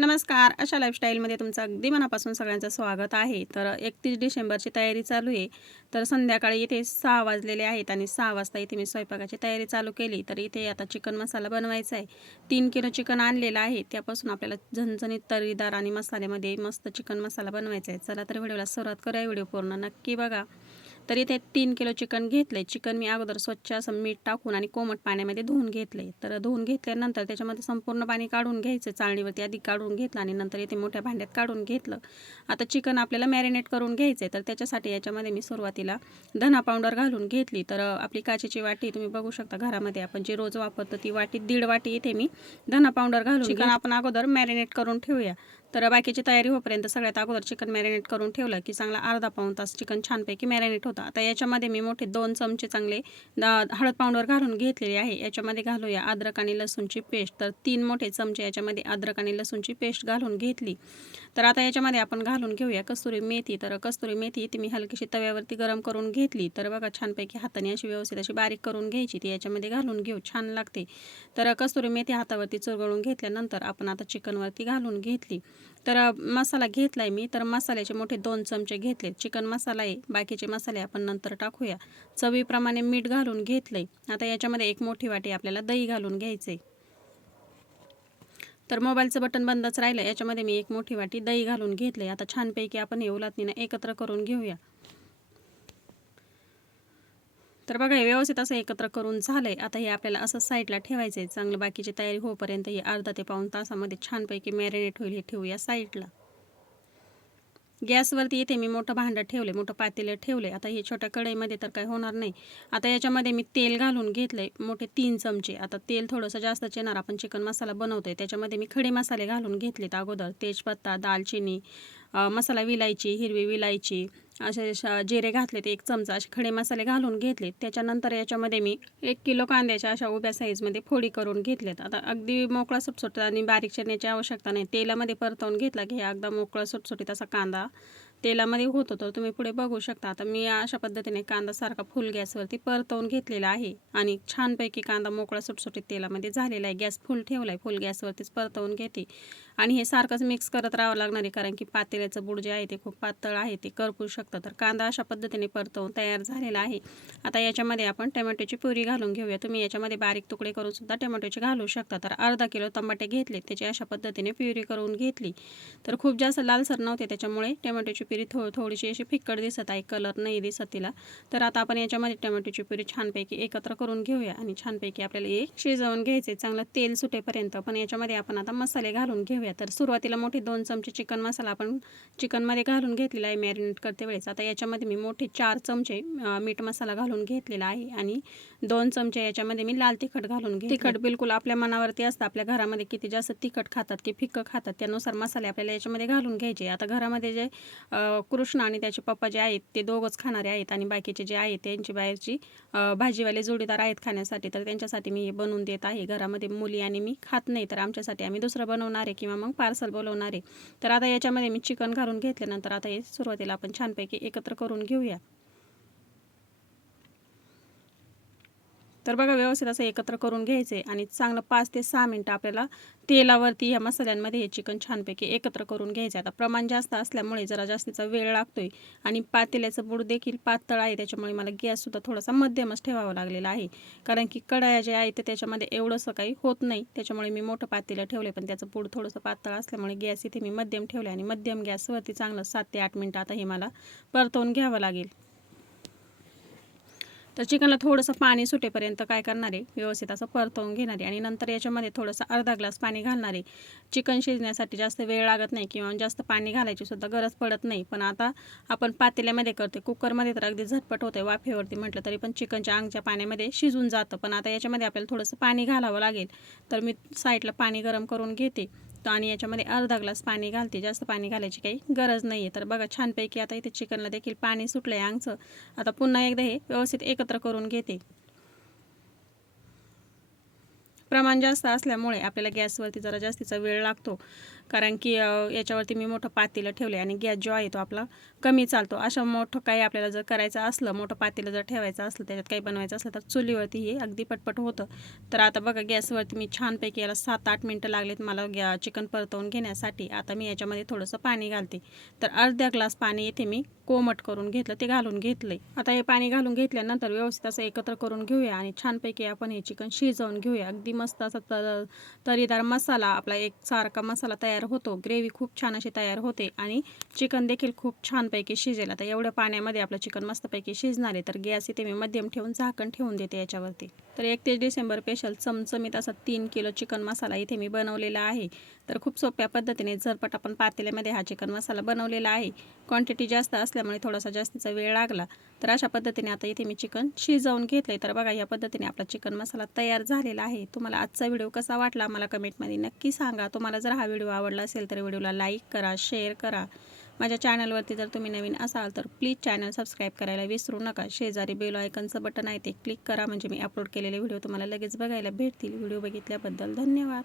नमस्कार. अशा लाईफस्टाईलमध्ये तुमचं अगदी मनापासून सगळ्यांचं स्वागत आहे. तर एकतीस डिसेंबरची तयारी चालू आहे. तर संध्याकाळी इथे सहा वाजलेले आहेत आणि सहा वाजता इथे मी स्वयंपाकाची तयारी चालू केली. तर इथे आता चिकन मसाला बनवायचा आहे. तीन किलो चिकन आणलेलं आहे. त्यापासून आपल्याला झणझणीत तरीदार आणि मसाल्यामध्ये मस्त चिकन मसाला बनवायचा आहे. चला तर व्हिडिओला सुरुवात करूया. व्हिडिओ पूर्ण नक्की बघा. तर इथे तीन किलो चिकन घेतलंय. चिकन मी अगोदर स्वच्छ असं मीठ टाकून आणि कोमट पाण्यामध्ये धुवून घेतले तर धुवून घेतल्यानंतर त्याच्यामध्ये संपूर्ण पाणी काढून घ्यायचं. चाळणीवरती आधी काढून घेतलं आणि नंतर इथे मोठ्या भांड्यात काढून घेतलं. आता चिकन आपल्याला मॅरिनेट करून घ्यायचं आहे तर त्याच्यासाठी याच्यामध्ये मी सुरुवातीला धना पावडर घालून घेतली. तर आपली काचेची वाटी तुम्ही बघू शकता घरामध्ये आपण जी रोज वापरतो ती वाटी दीड वाटी इथे मी धना पावडर घालून चिकन आपण अगोदर मॅरिनेट करून ठेवूया. तर बाकीची तयारी होईपर्यंत सगळ्यात अगोदर चिकन मॅरिनेट करून ठेवलं की चांगला अर्धा पाऊण तास चिकन छानपैकी मॅरिनेट होता. आता याच्यामध्ये मी मोठे दोन चमचे चांगले दा- हळद पावडर घालून घेतलेले आहे. याच्यामध्ये घालूया अद्रक आणि लसूणची पेस्ट. तर तीन मोठे चमचे याच्यामध्ये अद्रक आणि लसूणची पेस्ट घालून घेतली. तर आता याच्यामध्ये आपण घालून घेऊया कस्तुरी मेथी. तर कस्तुरी मेथी ती मी हलकीशी तव्यावरती गरम करून घेतली. तर बघा छानपैकी हाताने अशी व्यवस्थित अशी बारीक करून घ्यायची. ती याच्यामध्ये घालून घेऊ. छान लागते. तर कस्तुरी मेथी हातावरती चुरगळून घेतल्यानंतर आपण आता चिकनवरती घालून घेतली. तर मसाला मसाला घेतलाय मी. तर मसाल्याचे मोठे दोन चमचे घेतले चिकन मसाला आहे. बाकीचे मसाले आपण नंतर टाकूया. चवीप्रमाणे मीठ घालून घेतलंय. आता याच्यामध्ये एक मोठी वाटी आपल्याला दही घालून घ्यायचे तर मोबाईलचं बटन बंदच राहिलं याच्यामध्ये मी एक मोठी वाटी दही घालून घेतले आता छानपैकी आपण हे उलातनीनं एकत्र करून घेऊया. तर बघा हे व्यवस्थित असं एकत्र करून झालंय. आता हे आपल्याला असं साईडला ठेवायचं आहे चांगलं बाकीची तयारी होईपर्यंत हे अर्धा ते पाऊण तासामध्ये छानपैकी मॅरिनेट होईल हे ठेवूया साईडला. गॅसवरती इथे मी मोठं भांडं ठेवले मोठं पातेलं ठेवले आता हे छोट्या कढईमध्ये तर काही होणार नाही. आता याच्यामध्ये मी तेल घालून घेतलंय मोठे तीन चमचे. आता तेल थोडंसं जास्तच येणार. आपण चिकन मसाला बनवतोय त्याच्यामध्ये मी खडे मसाले घालून घेतलेत अगोदर. तेजपत्ता दालचिनी मसाला विलायची हिरवी विलायची असे जिरे घातले ते एक चमचा असे खडे मसाले घालून घेतलेत. त्याच्यानंतर याच्यामध्ये मी एक किलो कांद्याच्या अशा उभ्या साईजमध्ये फोडी करून घेतलेत. आता अगदी मोकळा सुटसुट आणि बारीक चिरण्याची आवश्यकता नाही. तेलामध्ये परतवून घेतला की हे अगदा मोकळा सुटसुटीत असा कांदा तेलामध्ये होतो तर तुम्ही पुढे बघू शकता. आता मी अशा पद्धतीने कांदा सारखा फुल गॅसवरती परतवून घेतलेला आहे. आणि छानपैकी कांदा मोकळा सुटसुटीत तेलामध्ये झालेला आहे. गॅस फुल ठेवला आहे फुल गॅसवरतीच परतवून घेते. आणि हे सारखंच मिक्स करत राहावं लागणार आहे कारण की पातेल्याचं बूड जे आहे ते खूप पातळ आहे ते करपू शकतं. तर कांदा अशा पद्धतीने परतवून तयार झालेला आहे. आता याच्यामध्ये आपण टमॅटोची पुरी घालून घेऊया. तुम्ही याच्यामध्ये बारीक तुकडे करून सुद्धा टोमॅटोचे घालू शकता. तर अर्धा किलो टमाटे घेतले त्याची अशा पद्धतीने प्युरी करून घेतली. तर खूप जास्त लालसर नव्हते त्याच्यामुळे टोमॅटोची प्युरी थो थोडीशी अशी फिक्कट दिसत आहे कलर नाही दिसत तिला. तर आता आपण याच्यामध्ये टमॅटोची प्युरी छानपैकी एकत्र करून घेऊया आणि छानपैकी आपल्याला एक शिजवून घ्यायचे चांगलं तेल सुटेपर्यंत. पण याच्यामध्ये आपण आता मसाले घालून घेऊया. तर सुरुवातीला मोठे दोन चमचे चिकन मसाला आपण चिकनमध्ये घालून घेतलेला आहे मॅरिनेट करते वेळेस. आता याच्यामध्ये मी मोठे चार चमचे मीठ मसाला घालून घेतलेला आहे आणि दोन चमचे याच्यामध्ये मी लाल तिखट घालून घे तिखट बिलकुल आपल्या मनावरती असतं. आपल्या घरामध्ये किती जास्त तिखट खातात की फिक्कं खातात त्यानुसार मसाले आपल्याला याच्यामध्ये घालून घ्यायचे. आता घरामध्ये जे कृष्ण आणि त्याचे पप्पा जे आहेत ते दोघंच खाणारे आहेत आणि बाकीचे जे आहेत त्यांची बाहेरची भाजीवाले जोडीदार आहेत खाण्यासाठी तर त्यांच्यासाठी मी हे बनवून देत आहे. घरामध्ये मुली आणि मी खात नाही तर आमच्यासाठी आम्ही दुसरं बनवणार आहे किंवा मग पार्सल बोलवणार आहे. तर आता याच्यामध्ये मी चिकन घालून घेतल्यानंतर आता हे सुरुवातीला आपण छानपैकी एकत्र करून घेऊया. तर बघा व्यवस्थित असं एकत्र करून घ्यायचे आणि चांगलं पाच ते सहा मिनटं आपल्याला तेलावरती ह्या मसाल्यांमध्ये हे चिकन छानपैकी एकत्र करून घ्यायचं. आता प्रमाण जास्त असल्यामुळे जरा जास्तीचा वेळ लागतोय आणि पातेल्याचं बूड देखील पातळ आहे त्याच्यामुळे मला गॅससुद्धा थोडासा मध्यमच ठेवावा लागलेला आहे. कारण की कढया जे आहे ते त्याच्यामध्ये एवढंसं काही होत नाही त्याच्यामुळे मी मोठं पातेलं ठेवलं पण त्याचं बूड थोडंसं पातळ असल्यामुळे गॅस इथे मी मध्यम ठेवले आणि मध्यम गॅसवरती चांगलं सात ते आठ मिनटं आता हे मला परतवून घ्यावं लागेल. तर चिकनला थोडंसं पाणी सुटेपर्यंत काय करणार आहे? व्यवस्थित असं परतवून घेणार आहे. आणि नंतर याच्यामध्ये थोडंसं अर्धा ग्लास पाणी घालणार आहे. चिकन शिजण्यासाठी जास्त वेळ लागत नाही किंवा जास्त पाणी घालायची सुद्धा गरज पडत नाही. पण आता आपण पातेल्यामध्ये करते. कुकरमध्ये तर अगदी झटपट होते वाफेवरती म्हटलं तरी पण चिकनच्या अंगच्या पाण्यामध्ये शिजून जातं. पण आता याच्यामध्ये आपल्याला थोडंसं पाणी घालावं लागेल. तर मी साईडला पाणी गरम करून घेते. तर आणि याच्यामध्ये अर्धा ग्लास पाणी घालते. जास्त पाणी घालायची काही गरज नाही आहे तर बघा छानपैकी आता इथे चिकनला देखील पाणी सुटलं आहे आंगचं आता पुन्हा एकदा हे व्यवस्थित एकत्र करून घेते. प्रमाण जास्त असल्यामुळे आपल्याला गॅसवरती जरा जास्तीचा वेळ लागतो. कारण की याच्यावरती मी मोठं पातेलं ठेवले आणि गॅस जो आहे तो आपला कमी चालतो. अशा मोठं काही आपल्याला जर करायचं असलं मोठं पातेलं जर ठेवायचं असलं त्याच्यात काही बनवायचं असलं तर चुलीवरती हे अगदी पटपट होतं. तर आता बघा गॅसवरती मी छानपैकी याला सात आठ मिनटं लागलेत मला गॅ चिकन परतवून घेण्यासाठी. आता मी याच्यामध्ये थोडंसं पाणी घालते. तर अर्ध्या ग्लास पाणी येथे मी कोमट करून घेतलं ते घालून घेतलंय. आता हे पाणी घालून घेतल्यानंतर व्यवस्थित असं एकत्र करून घेऊया आणि छानपैकी आपण हे चिकन शिजवून घेऊया. अगदी मस्त असा तर तरीदार मसाला आपला एक सारखा मसाला तयार होतो. ग्रेव्ही खूप छान अशी तयार होते आणि चिकन देखील खूप छानपैकी शिजेल. आता एवढ्या पाण्यामध्ये आपलं चिकन मस्तपैकी शिजणार आहे. तर गॅस इथे मी मध्यम ठेवून झाकण ठेवून देते याच्यावरती. तर एकतीस डिसेंबर स्पेशल चमचमीत असा तीन किलो चिकन मसाला इथे मी बनवलेला आहे. तर खूप सोप्या पद्धतीने झरपट आपण पातेल्यामध्ये हा चिकन मसाला बनवलेला आहे. क्वांटिटी जास्त असल्यामुळे थोडासा जास्तीचा वेळ लागला. तर अशा पद्धतीने आता इथे मी चिकन शिजवून घेतलंय. तर बघा या पद्धतीने आपला चिकन मसाला तयार झालेला आहे. तुम्हाला आजचा व्हिडिओ कसा वाटला मला कमेंटमध्ये नक्की सांगा. तुम्हाला जर हा व्हिडिओ आवडला असेल तर व्हिडिओला लाईक करा शेअर करा. माझ्या चॅनलवरती जर तुम्ही नवीन असाल तर प्लीज चॅनल सबस्क्राईब करायला विसरू नका. शेजारी बेल आयकनचं बटन आहे ते क्लिक करा. म्हणजे मी अपलोड केलेले व्हिडिओ तुम्हाला लगेच बघायला भेटतील. व्हिडिओ बघितल्याबद्दल धन्यवाद.